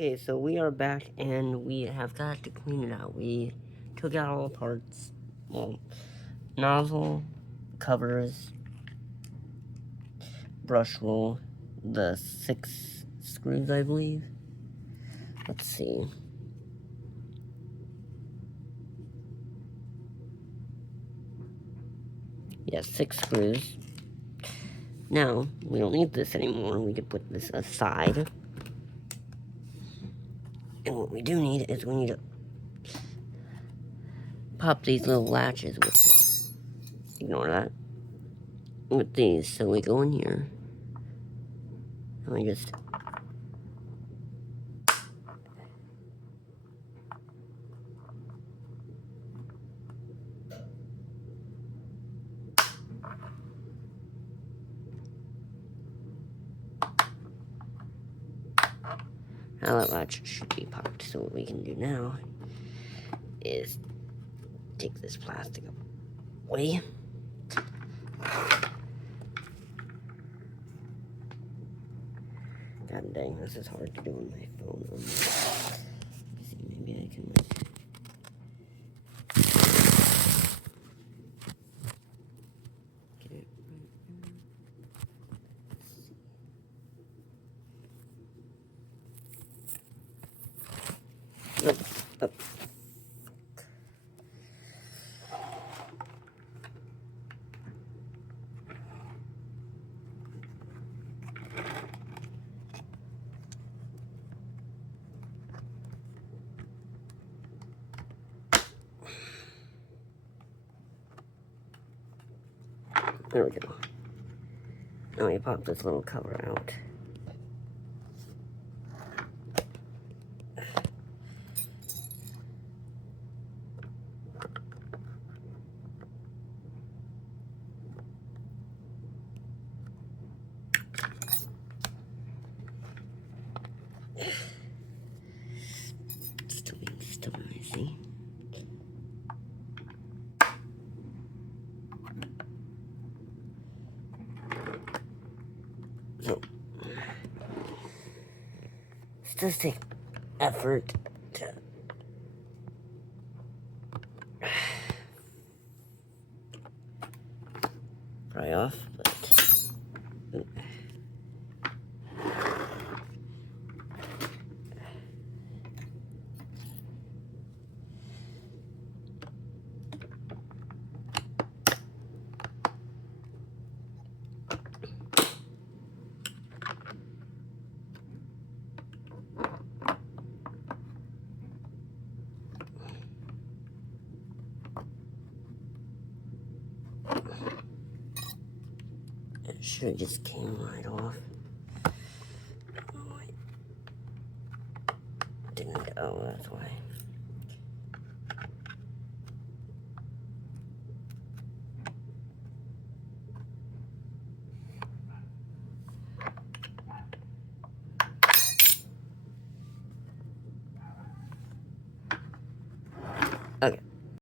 Okay, so we are back and we have got to clean it out. We took out all the parts. Well, nozzle, covers, brush roll, the 6 screws, I believe. Let's see. Yeah, 6 screws. Now, we don't need this anymore. We can put this aside. And what we do need is we need to pop these little latches with this. Ignore that. With these. So we go in here. And we just... Now that latch should be popped. So what we can do now is take this plastic away. God dang, this is hard to do on my phone. Let me see, maybe I can get it right. Up. There we go. Now we pop this little cover out. Still being stubborn, I see. So, it does take effort to pry off, but it should have just came right off. Oh, I didn't. Oh, that's why. Okay.